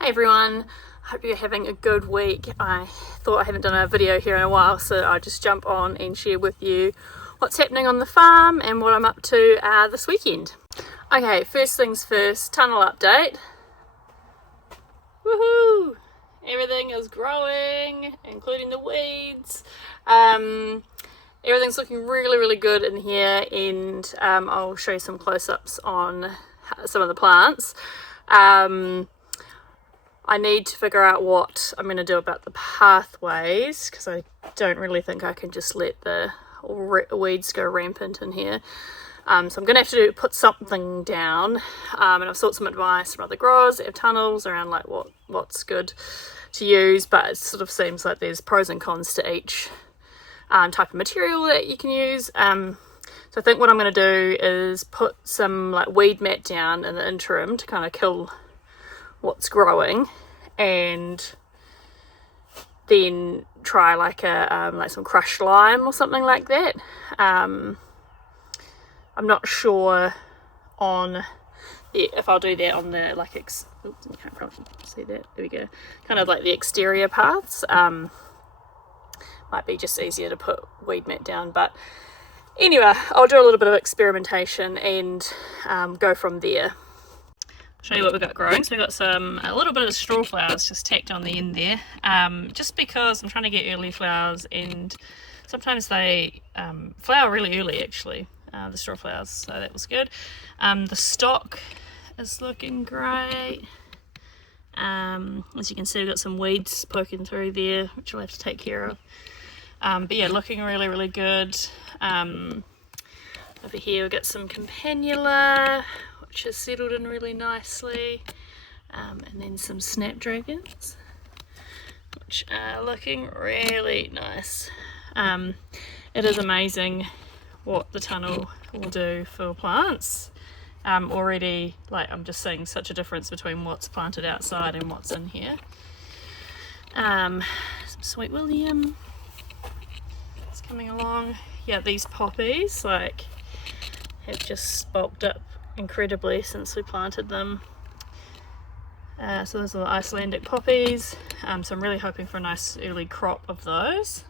Hey everyone, hope you're having a good week. I thought I haven't done a video here in a while, so I'll just jump on and share with you what's happening on the farm and what I'm up to this weekend. Okay, first things first, tunnel update. Woohoo! Everything is growing, including the weeds. Everything's looking really good in here, and I'll show you some close-ups on some of the plants. I need to figure out what I'm going to do about the pathways, because I don't really think I can just let the weeds go rampant in here. So I'm going to have to put something down, and I've sought some advice from other growers that have tunnels around like what's good to use, but it sort of seems like there's pros and cons to each type of material that you can use. So I think what I'm going to do is put some like weed mat down in the interim to kind of kill what's growing, and then try like some crushed lime or something like that. I'm not sure on if I'll do that on the like oops, you can't probably see that, there we go, kind of like the exterior paths. Might be just easier to put weed mat down, but anyway, I'll do a little bit of experimentation and go from there. Show you what we've got growing. So we've got a little bit of straw flowers just tacked on the end there, just because I'm trying to get early flowers, and sometimes they flower really early actually, the straw flowers, so that was good. The stock is looking great. As you can see, we've got some weeds poking through there, which we'll have to take care of. But yeah, looking really good. Over here we've got some campanula, which has settled in really nicely, and then some snapdragons, which are looking really nice. It is amazing what the tunnel will do for plants. Already, like, I'm just seeing such a difference between what's planted outside and what's in here. Some Sweet William is coming along. Yeah, these poppies like have just bulked up incredibly since we planted them. So those are the Icelandic poppies. So I'm really hoping for a nice early crop of those.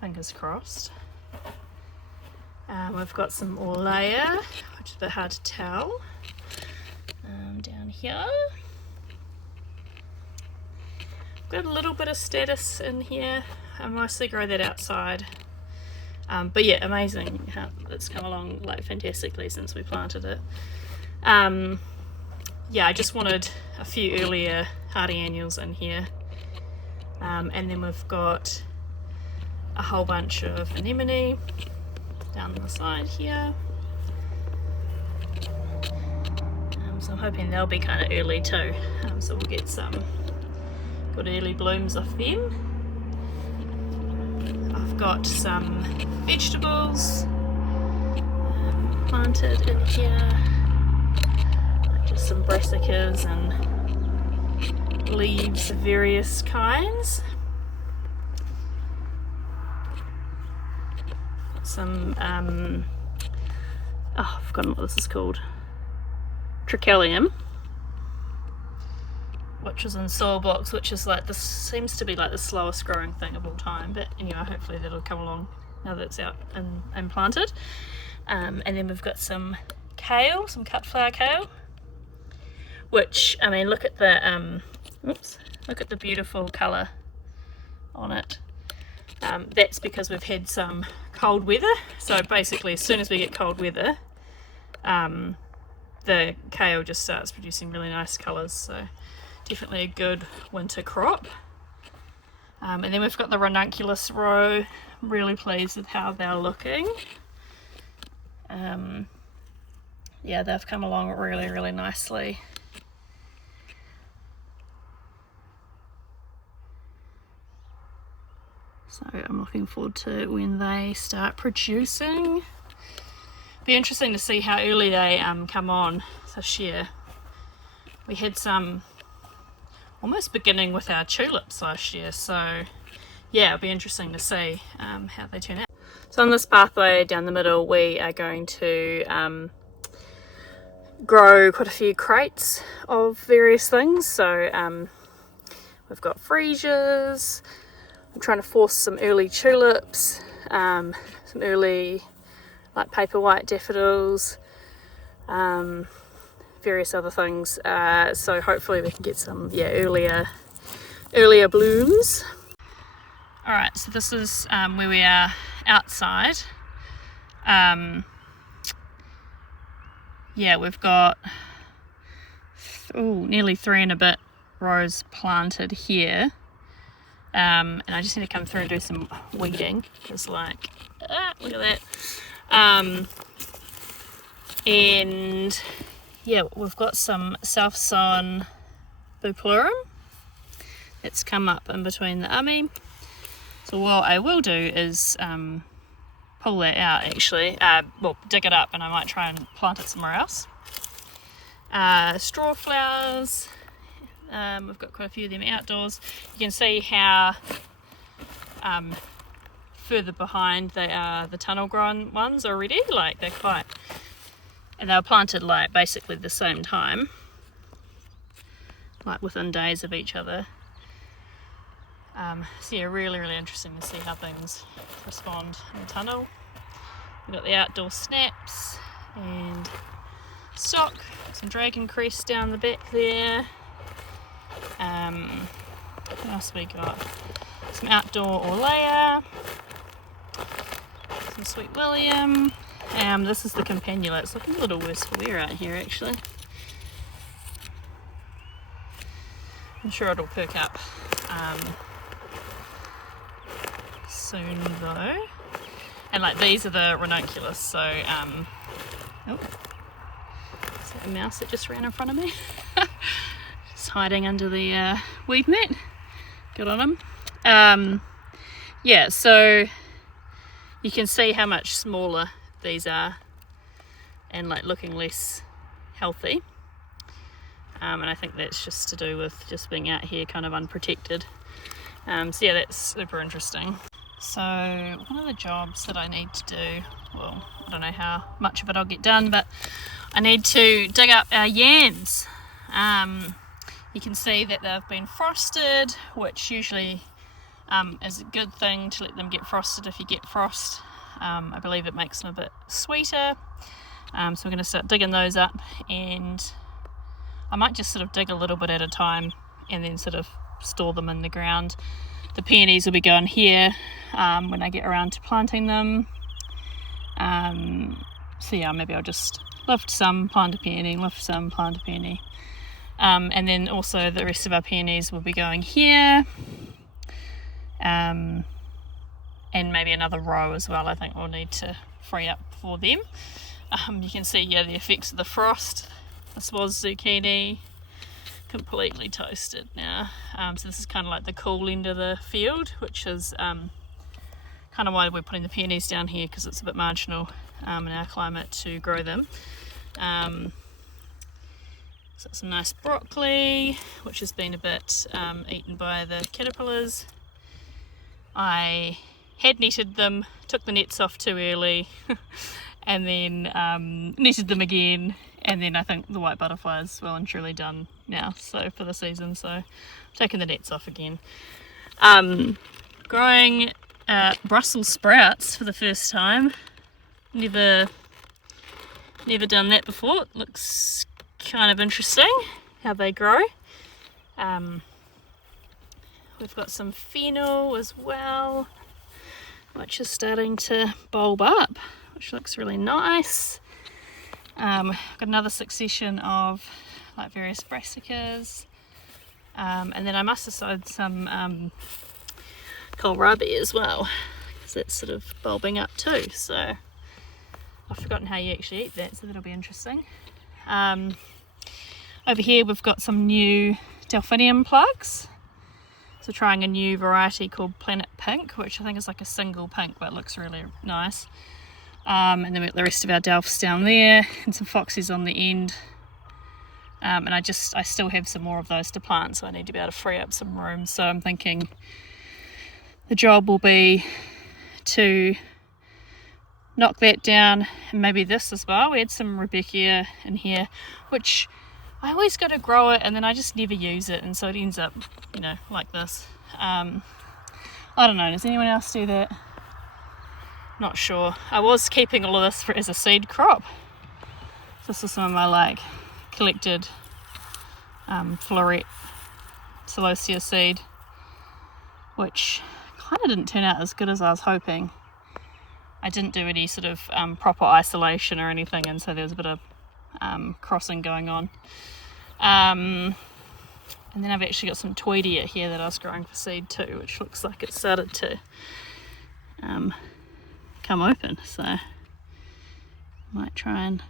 Fingers crossed. We've got some Orlea, which is a bit hard to tell, down here. Got a little bit of status in here. I mostly grow that outside. But yeah, amazing how it's come along like fantastically since we planted it. Yeah, I just wanted a few earlier hardy annuals in here. And then we've got a whole bunch of anemone down the side here. So I'm hoping they'll be kind of early too. So we'll get some good early blooms off them. I've got some vegetables planted in here, just some brassicas and leaves of various kinds. Some I've forgotten what this is called, trachelium, which is in soil blocks, which is like this, seems to be like the slowest growing thing of all time, but anyway, hopefully that'll come along now that it's out and planted. And then we've got some kale, some cut flower kale, which, I mean, look at the look at the beautiful colour on it. That's because we've had some cold weather. So basically, as soon as we get cold weather, the kale just starts producing really nice colours. So definitely a good winter crop. And then we've got the ranunculus row. I'm really pleased with how they're looking. Yeah, they've come along really nicely. So I'm looking forward to when they start producing. Be interesting to see how early they come on this year. We had some almost beginning with our tulips last year, so yeah, it'll be interesting to see how they turn out. So on this pathway down the middle, we are going to grow quite a few crates of various things. So we've got freesias. I'm trying to force some early tulips, some early like paper white daffodils, various other things. So hopefully we can get some earlier blooms. All right, so this is where we are outside. We've got nearly 3 and a bit rows planted here. And I just need to come through and do some weeding. Just like, look at that. And yeah, we've got some self-sown Bupleurum that's come up in between the umi. So what I will do is pull that out actually, dig it up, and I might try and plant it somewhere else. Straw flowers, we've got quite a few of them outdoors. You can see how further behind they are the tunnel grown ones already, like they're quite, and they were planted like basically the same time, like within days of each other. So yeah, really interesting to see how things respond in the tunnel. We've got the outdoor snaps and stock, some dragon crest down the back there. What else we got? Some outdoor Orlea, some Sweet William. This is the Campanula. It's looking a little worse for wear out here actually. I'm sure it'll perk up soon though. And like these are the ranunculus, so is that a mouse that just ran in front of me? Just hiding under the weed mat. Good on him. So you can see how much smaller these are and like looking less healthy. And I think that's just to do with just being out here kind of unprotected. So yeah, that's super interesting. So one of the jobs that I need to do, well, I don't know how much of it I'll get done, but I need to dig up our yams. You can see that they've been frosted, which usually is a good thing to let them get frosted if you get frost. I believe it makes them a bit sweeter. So we're going to start digging those up, and I might just sort of dig a little bit at a time and then sort of store them in the ground. The peonies will be going here when I get around to planting them. So yeah, maybe I'll just lift some, plant a peony, lift some, plant a peony. And then also the rest of our peonies will be going here. And maybe another row as well. I think we'll need to free up for them. You can see, the effects of the frost. This was zucchini, completely toasted now. So this is kind of like the cool end of the field, which is kind of why we're putting the peonies down here, because it's a bit marginal in our climate to grow them. So some nice broccoli, which has been a bit eaten by the caterpillars. I had netted them, took the nets off too early, and then netted them again, and then I think the white butterfly is well and truly done now, so for the season, so I'm taking the nets off again. Growing Brussels sprouts for the first time. Never done that before. It looks kind of interesting how they grow. We've got some fennel as well, which is starting to bulb up, which looks really nice. Got another succession of like various brassicas, and then I must have sowed some kohlrabi as well, because that's sort of bulbing up too. So I've forgotten how you actually eat that, so that'll be interesting. Over here we've got some new delphinium plugs. So trying a new variety called Planet Pink, which I think is like a single pink, but looks really nice. And then we've got the rest of our delphs down there, and some foxies on the end. And I still have some more of those to plant, so I need to be able to free up some room. So I'm thinking the job will be to knock that down, and maybe this as well. We had some Rebecca in here, which I always go to grow it and then I just never use it, and so it ends up, you know, like this. I don't know, does anyone else do that? Not sure. I was keeping all of this as a seed crop. This is some of my like collected floret celosia seed, which kind of didn't turn out as good as I was hoping. I didn't do any sort of proper isolation or anything, and so there was a bit of crossing going on. And then I've actually got some Tweedia here that I was growing for seed too, which looks like it started to come open, so I might try and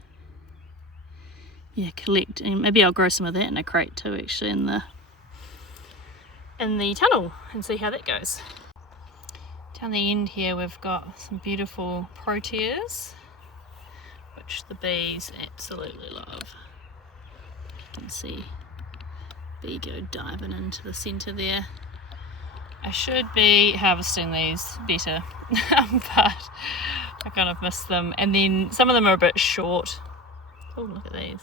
collect, and maybe I'll grow some of that in a crate too, actually, in the tunnel, and see how that goes. Down the end here we've got some beautiful proteas, which the bees absolutely love. You can see bee go diving into the centre there. I should be harvesting these better, but I kind of missed them. And then some of them are a bit short. Oh, look at these.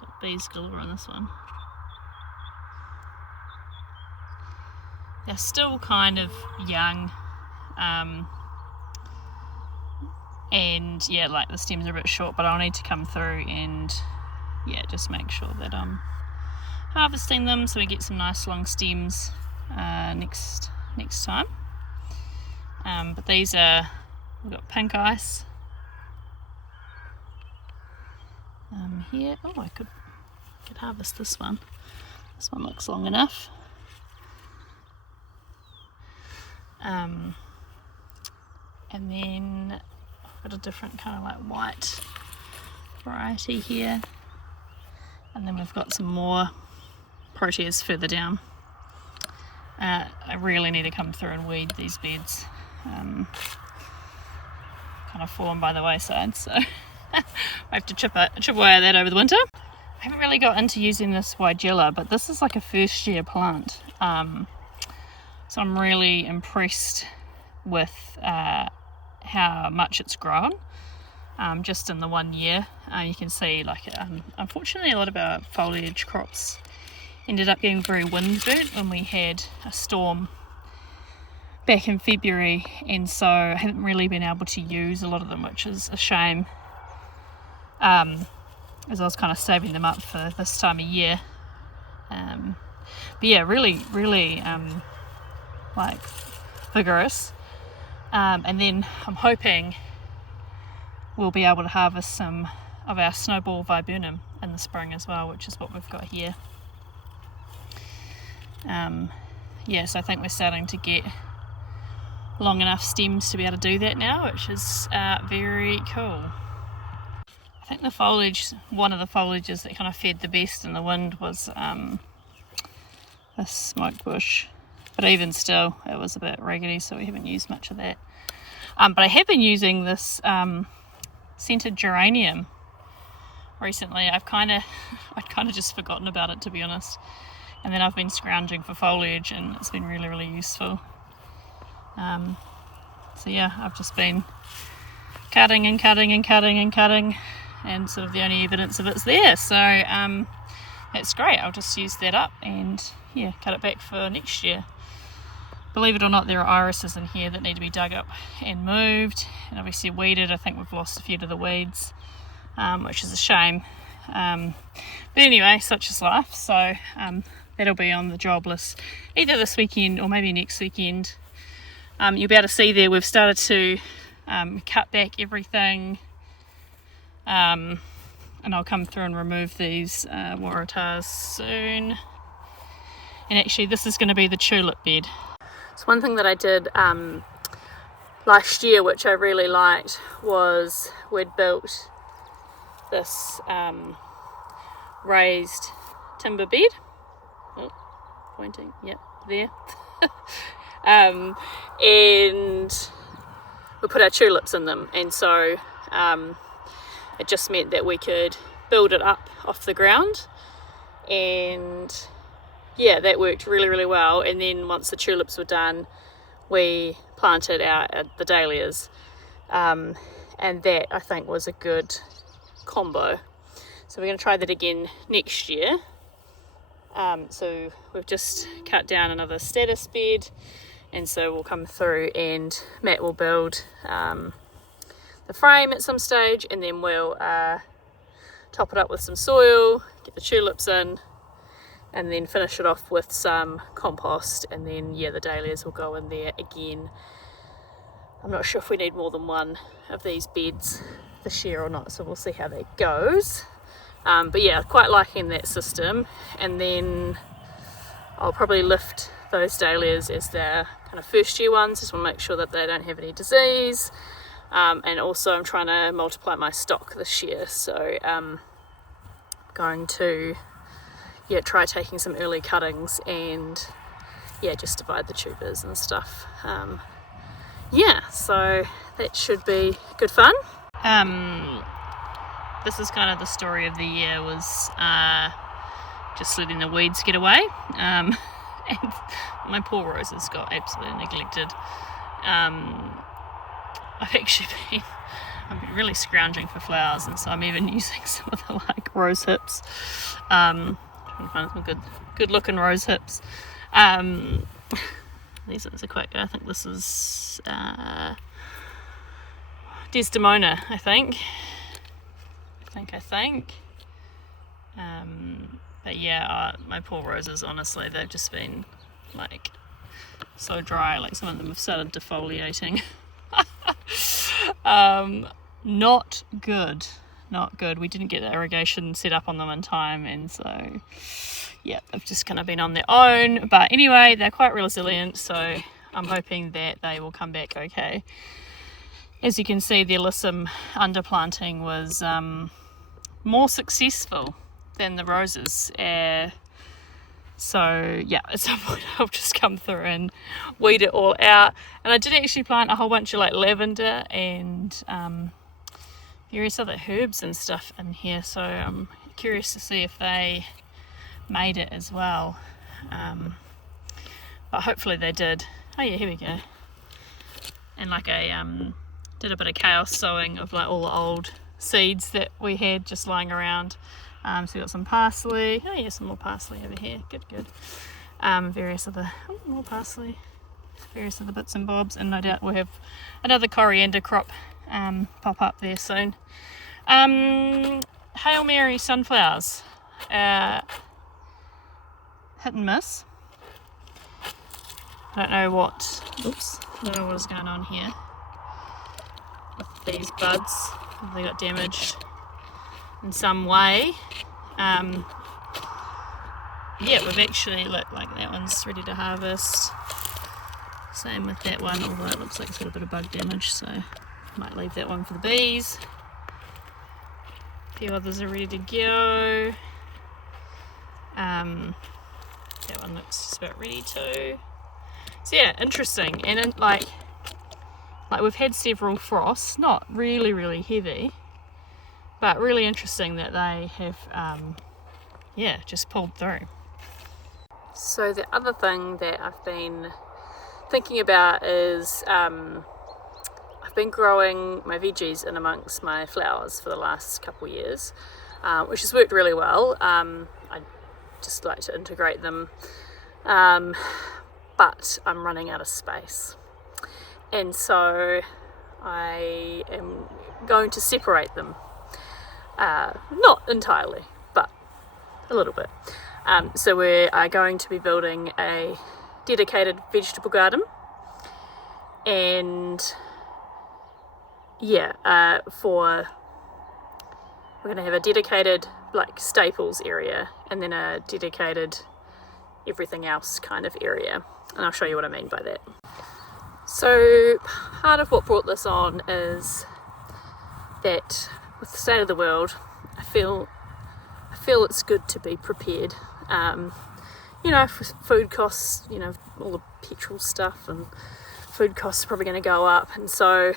Got bees galore on this one. They're still kind of young. And yeah, like the stems are a bit short, but I'll need to come through and just make sure that I'm harvesting them so we get some nice long stems next time. But these are, we've got pink ice here. Oh, I could harvest this one. This one looks long enough. And then I've got a different kind of like white variety here, and then we've got some more proteas further down. I really need to come through and weed these beds. Kind of fallen by the wayside, so I have to chip away at that over the winter. I haven't really got into using this Weigela, but this is like a first year plant. So I'm really impressed with how much it's grown just in the 1 year. You can see, like, unfortunately a lot of our foliage crops ended up getting very wind burnt when we had a storm back in February, and so I haven't really been able to use a lot of them, which is a shame, as I was kind of saving them up for this time of year. But yeah, really like vigorous, and then I'm hoping we'll be able to harvest some of our snowball viburnum in the spring as well, which is what we've got here. So I think we're starting to get long enough stems to be able to do that now, which is very cool. I think the foliage, one of the foliages that kind of fed the best in the wind was this smoke bush, but even still it was a bit raggedy, so we haven't used much of that. But I have been using this scented geranium recently. I'd kind of just forgotten about it, to be honest, and then I've been scrounging for foliage and it's been really, really useful. So yeah, I've just been cutting, and sort of the only evidence of it's there, so that's great. I'll just use that up and cut it back for next year. Believe it or not, there are irises in here that need to be dug up and moved, and obviously weeded. I think we've lost a few to the weeds, which is a shame, but anyway, such is life. So that'll be on the job list either this weekend or maybe next weekend. You'll be able to see there we've started to cut back everything, and I'll come through and remove these waratahs soon. And actually this is going to be the tulip bed. So one thing that I did last year, which I really liked, was we'd built this raised timber bed. Oh, pointing, yep, there. And we put our tulips in them, and so it just meant that we could build it up off the ground, and yeah, that worked really, really well. And then once the tulips were done, we planted the dahlias. and that I think was a good combo. So we're going to try that again next year. So we've just cut down another status bed, and so we'll come through and Matt will build the frame at some stage, and then we'll top it up with some soil, get the tulips in, and then finish it off with some compost, and then the dahlias will go in there again. I'm not sure if we need more than one of these beds this year or not, so we'll see how that goes. But yeah, quite liking that system. And then I'll probably lift those dahlias as their kind of first year ones, just want to make sure that they don't have any disease. And also I'm trying to multiply my stock this year, so going to try taking some early cuttings and just divide the tubers and stuff. So that should be good fun. This is kind of the story of the year, was just letting the weeds get away, and my poor roses got absolutely neglected. I've been really scrounging for flowers, and so I'm even using some of the rose hips. Trying to find some good looking rose hips. These ones are quite good. I think this is Desdemona, I think. But my poor roses, honestly, they've just been so dry. Some of them have started defoliating. Not good. We didn't get the irrigation set up on them in time, and so they've just kind of been on their own. But anyway, they're quite resilient, so I'm hoping that they will come back okay. As you can see, the alyssum underplanting was more successful than the roses. So at some point I'll just come through and weed it all out. And I did actually plant a whole bunch of lavender and various other herbs and stuff in here, so I'm curious to see if they made it as well. But hopefully they did. Oh yeah, here we go. And I did a bit of chaos sowing of all the old seeds that we had just lying around. So we got some parsley. Oh yeah, some more parsley over here. Good. Various other more parsley. Various other bits and bobs, and no doubt we'll have another coriander crop pop up there soon. Hail Mary sunflowers. Hit and miss. I don't know what is going on here with these buds. They got damaged in some way. We've actually looked like that one's ready to harvest. Same with that one, although it looks like it's got a bit of bug damage, so might leave that one for the bees. A few others are ready to go. That one looks just about ready too. So interesting. And we've had several frosts, not really heavy, but really interesting that they have just pulled through. So the other thing that I've been thinking about is I've been growing my veggies in amongst my flowers for the last couple of years, which has worked really well. I just like to integrate them, but I'm running out of space, and so I am going to separate them, not entirely, but a little bit. So we are going to be building a dedicated vegetable garden, and we're going to have a dedicated staples area, and then a dedicated everything else kind of area, and I'll show you what I mean by that. So part of what brought this on is that with the state of the world, I feel it's good to be prepared. For food costs, all the petrol stuff and food costs are probably going to go up, and so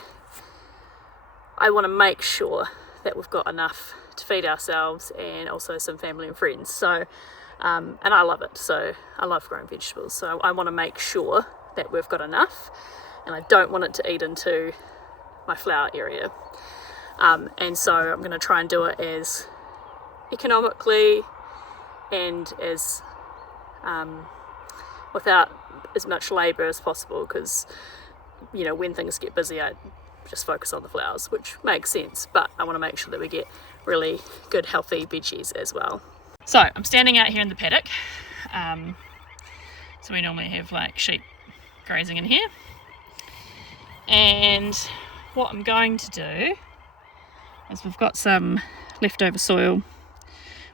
I want to make sure that we've got enough to feed ourselves and also some family and friends. So and I love it, so I love growing vegetables, so I want to make sure that we've got enough, and I don't want it to eat into my flower area. And so I'm going to try and do it as economically and as without as much labour as possible, because you know, when things get busy I just focus on the flowers, which makes sense, but I want to make sure that we get really good healthy veggies as well. So I'm standing out here in the paddock. So we normally have like sheep grazing in here, and what I'm going to do is we've got some leftover soil,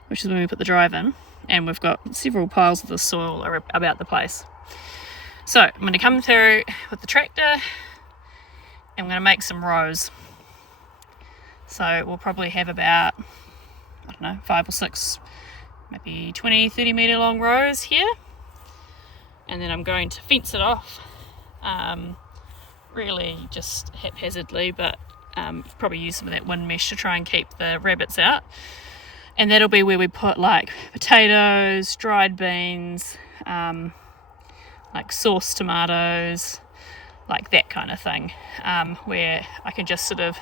which is when we put the drive in, and we've got several piles of the soil about the place. So I'm going to come through with the tractor and I'm going to make some rows. So we'll probably have about, I don't know, 5 or 6, maybe 20-30 metre long rows here, and then I'm going to fence it off, really just haphazardly, but probably use some of that wind mesh to try and keep the rabbits out. And that'll be where we put like potatoes, dried beans, like sauce tomatoes, like that kind of thing, where I can just sort of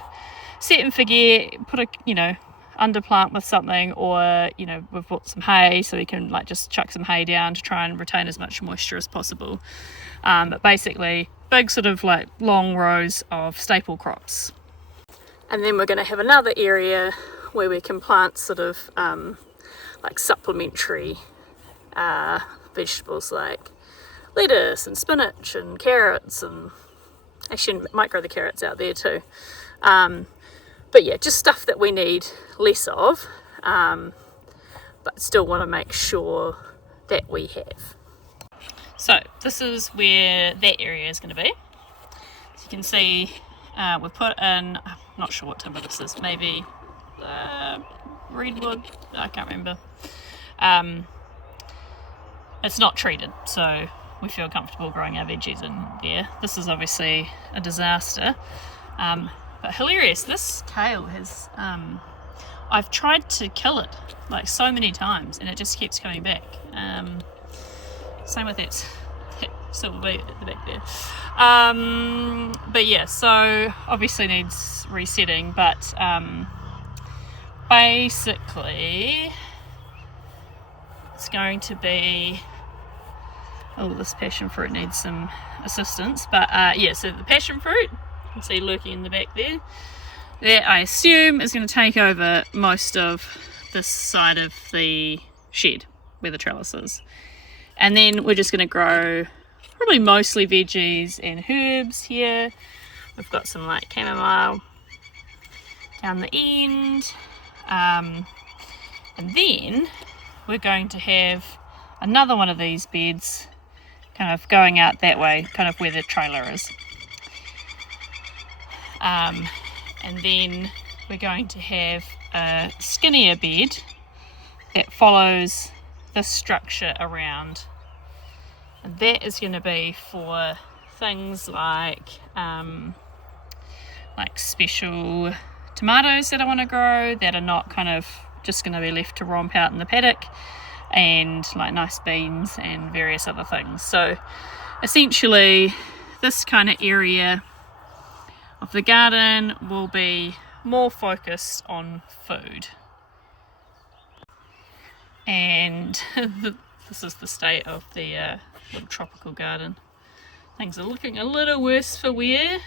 set and forget, put a, you know, underplant with something, or, you know, we've bought some hay, so we can like just chuck some hay down to try and retain as much moisture as possible. But basically big sort of like long rows of staple crops. And then we're going to have another area where we can plant sort of like supplementary vegetables like lettuce and spinach and carrots, and actually might grow the carrots out there too. But yeah, just stuff that we need less of, but still want to make sure that we have. So this is where that area is going to be. As you can see, we've put in, I'm not sure what timber this is, maybe redwood, I can't remember. It's not treated, so we feel comfortable growing our veggies in there. This is obviously a disaster, but hilarious. This kale has, I've tried to kill it like so many times and it just keeps coming back. Same with that silver beet at the back there. But yeah, so obviously needs resetting, but basically it's going to be, oh, this passion fruit needs some assistance, but yeah, so the passion fruit, you can see lurking in the back there, that I assume is going to take over most of this side of the shed where the trellis is. And then we're just going to grow probably mostly veggies and herbs here. We've got some like chamomile down the end, and then we're going to have another one of these beds kind of going out that way, kind of where the trailer is. And then we're going to have a skinnier bed that follows this structure around. And that is going to be for things like special tomatoes that I want to grow that are not kind of just going to be left to romp out in the paddock, and like nice beans and various other things. So essentially this kind of area of the garden will be more focused on food. And this is the state of the little tropical garden. Things are looking a little worse for wear,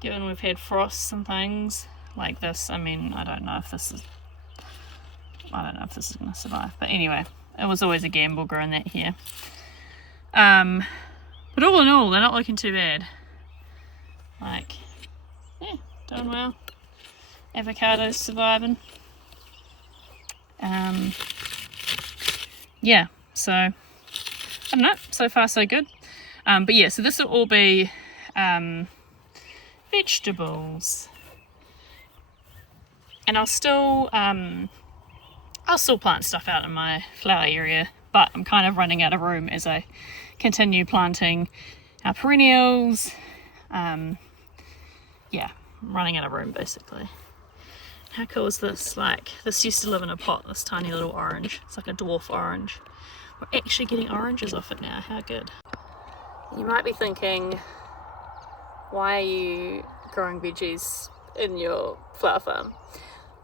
given we've had frosts and things like this. I mean, I don't know if this is going to survive, but anyway, it was always a gamble growing that here. But all in all, they're not looking too bad. Like, yeah, doing well. Avocado's surviving. Yeah, so I don't know, so far so good. But yeah, so this will all be vegetables, and I'll still plant stuff out in my flower area, but I'm kind of running out of room as I continue planting our perennials. Yeah, I'm running out of room basically. How cool is this? Like, this used to live in a pot, this tiny little orange. It's like a dwarf orange. We're actually getting oranges off it now. How good. You might be thinking, why are you growing veggies in your flower farm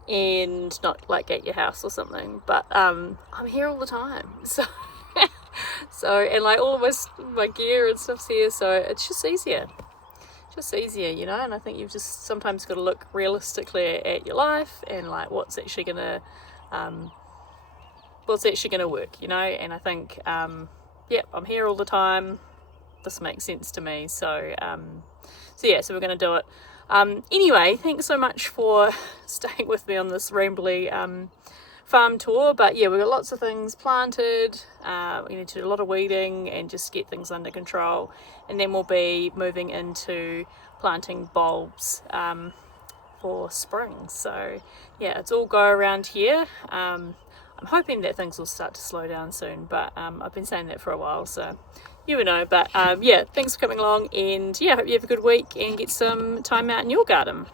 and not like at your house or something, but I'm here all the time, so and like all of my gear and stuff's here, so it's just easier, you know. And I think you've just sometimes got to look realistically at your life and like what's actually gonna work, you know. And I think yeah, I'm here all the time, this makes sense to me, so yeah, so we're gonna do it. Anyway, thanks so much for staying with me on this rambly farm tour, but yeah, we've got lots of things planted. We need to do a lot of weeding and just get things under control, and then we'll be moving into planting bulbs for spring. So yeah, it's all go around here. I'm hoping that things will start to slow down soon, but I've been saying that for a while, so you never know. But yeah, thanks for coming along, and yeah, hope you have a good week and get some time out in your garden.